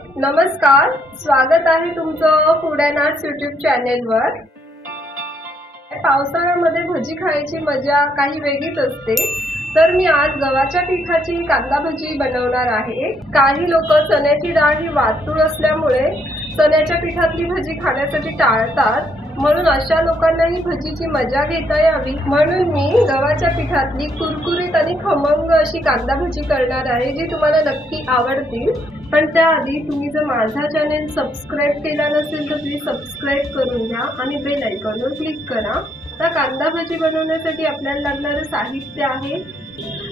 नमस्कार, स्वागत आहे तुमचं फूड अँड आर्ट्स यूट्यूब चॅनेलवर। पावसाळ्यामध्ये भजी खायची मजा काही वेगळीच असते। तर मी आज गव्हाच्या पिठाची कांदा भजी बनवणार आहे। काही लोक चण्याची डाळ ही वातूळ असल्यामुळे चण्याच्या पिठातली भजी खाण्यासाठी टाळतात, म्हणून अशा लोकांना ही भजीची मजा घेता यावी म्हणून मी गव्हाच्या पिठातली कुरकुरीत आणि खमंग अशी कांदा भजी करणार आहे, जी तुम्हाला नक्की आवडतील। पण त्याआधी तुम्ही जर माझा चॅनल सबस्क्राइब केला नसेल तर प्लीज सबस्क्राइब करून घ्या आणि बेल आयकॉनवर क्लिक करा। आता कांदा भजी बनवण्यासाठी आपल्याला लागणारे साहित्य आहे।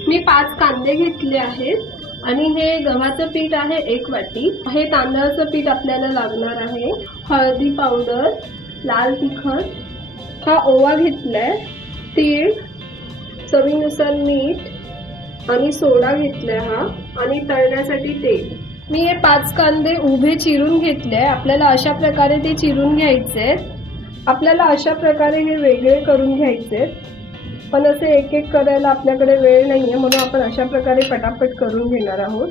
मी 5 कांदे घेतले आहेत आणि हे गव्हाचं पीठ आहे 1 वाटी। हे तांदळाचं पीठ आपल्याला लागणार आहे। हळदी पावडर, लाल तिखट, हा ओवा घेतलाय, तीळ, चवीनुसार मीठ आणि सोडा घेतलाय हा, आणि तळण्यासाठी तेल। मी हे 5 कांदे उभे चिरून घेतले। आपल्याला अशा प्रकारे ते चिरून घ्यायचे। आपल्याला अशा प्रकारे हे वेगळे करून घ्यायचे, पण असे एक एक करायला आपल्याकडे वेळ नाहीये, म्हणून आपण अशा प्रकारे पटापट करून घेणार आहोत।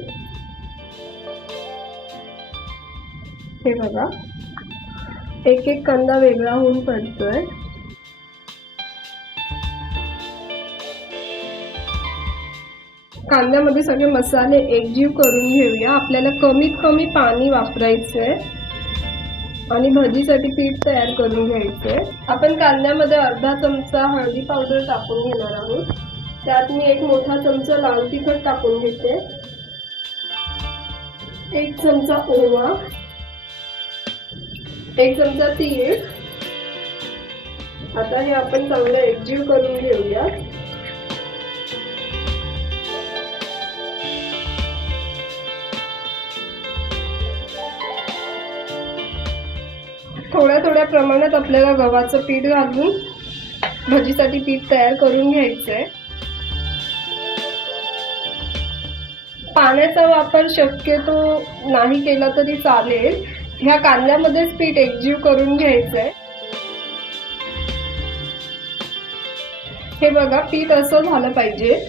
हे बघा, एक एक कांदा वेगळा होऊन पडतोय। कांद्यामध्ये सगळे मसाले एकजीव करून घेऊया। आपल्याला कमीत कमी पाणी वापरायचंय आणि भजीसाठी पीठ तयार करून घ्यायचंय। आपण कांद्यामध्ये अर्धा चमचा हळदी पावडर टाकून घेणार आहोत। त्यात मी 1 मोठा चमचा लाल तिखट टाकून घेते, 1 चमचा ओवा, 1 चमचा तीळ। आता हे आपण चांगलं एकजीव करून घेऊया। थोड्या थोड्या प्रमाणात आपल्याला गव्हाचं पीठ घालून भजीसाठी पीठ तयार करून घ्यायचंय। पाण्याचा वापर शक्यतो नाही केला तरी चालेल। ह्या कांद्यामध्येच पीठ एकजीव करून घ्यायचंय। हे बघा, पीठ असं झालं पाहिजे।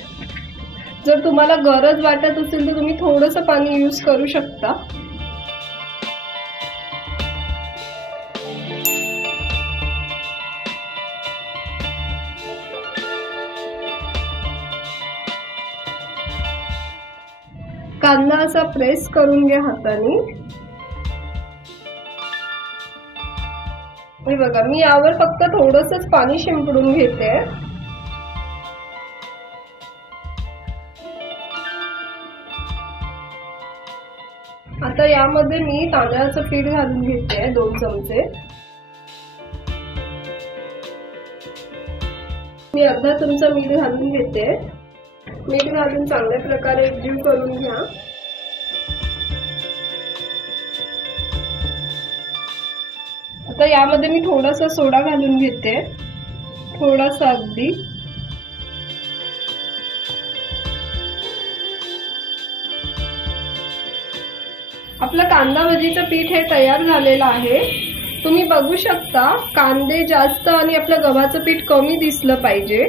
जर तुम्हाला गरज वाटत असेल तर तुम्ही थोडंसं पाणी यूज करू शकता। कांदा असा प्रेस करून घ्या हाताने। हे बघा, मी यावर फक्त थोडंसंच पाणी शिंपडून घेते। आता यामध्ये मी तांदळाचं पीठ घालून घेते 2 चमचे। मी अर्धा चमचा मीठ घालून घेते। मीठ घालून चांगल्या प्रकारे एकजीव करून घ्या। आता यामध्ये मी थोडासा सोडा घालून घेते, थोडासा अगदी। आपलं कांदा भजीचं पीठ हे तयार झालेलं आहे। तुम्ही बघू शकता, कांदे जास्त आणि आपलं गव्हाचं पीठ कमी दिसलं पाहिजे,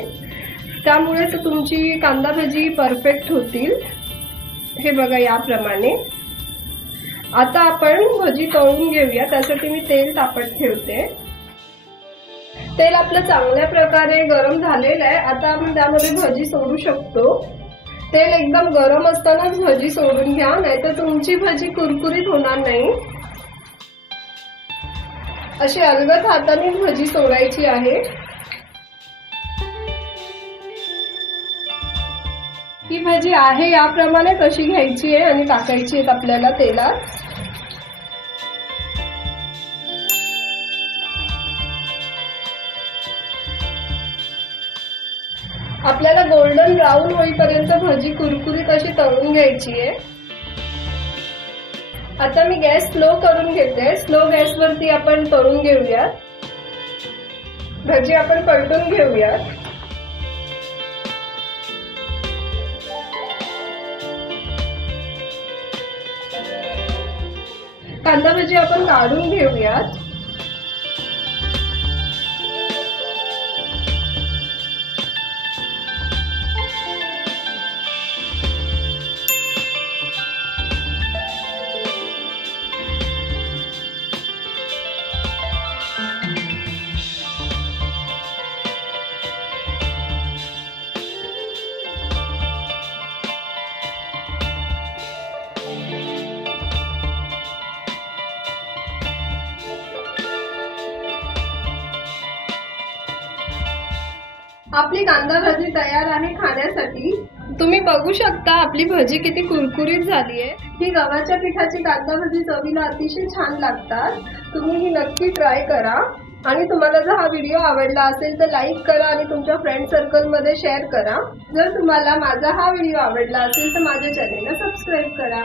त्यामुळेच तुमची कांदा भजी परफेक्ट होतील। हे बघा, याप्रमाणे। आता आपण भजी तळून घेऊया। त्यासाठी मी तेल तापत ठेवते। तेल आपलं चांगल्या प्रकारे गरम झालेलं आहे। आता आपण त्यामध्ये भजी सोडू शकतो। तेल एकदम गरम असतानाच भजी सोडून घ्या, नाहीतर तुमची भजी कुरकुरीत होणार नाही। अशी अलगद हाताने भजी सोडायची आहे। ही भजी आहे याप्रमाणे कशी घ्यायची आहे आणि टाकायची आहे आपल्याला तेलात। आपल्याला गोल्डन ब्राउन होईपर्यंत भजी कुरकुरीत अशी तळून घ्यायची आहे। आता मी गॅस स्लो करून घेते। स्लो गॅसवरती आपण तळून घेऊयात। भजी आपण पलटून घेऊयात। कांदा भजी आपण काढून घेऊयात। आपली कांदा भजी तयार आहे खाण्यासाठी। तुम्ही बघू शकता आपली भजी किती कुरकुरीत झाली आहे। ही गव्हाच्या पिठाची कांदा भजी चवीला अतिशय छान लागतात। तुम्ही ही नक्की ट्राय करा आणि तुम्हाला जर हा व्हिडिओ आवडला असेल तर लाईक करा आणि तुमच्या फ्रेंड सर्कल मध्ये शेअर करा। जर तुम्हाला माझा हा व्हिडिओ आवडला असेल तर माझ्या चॅनेलला सबस्क्राइब करा।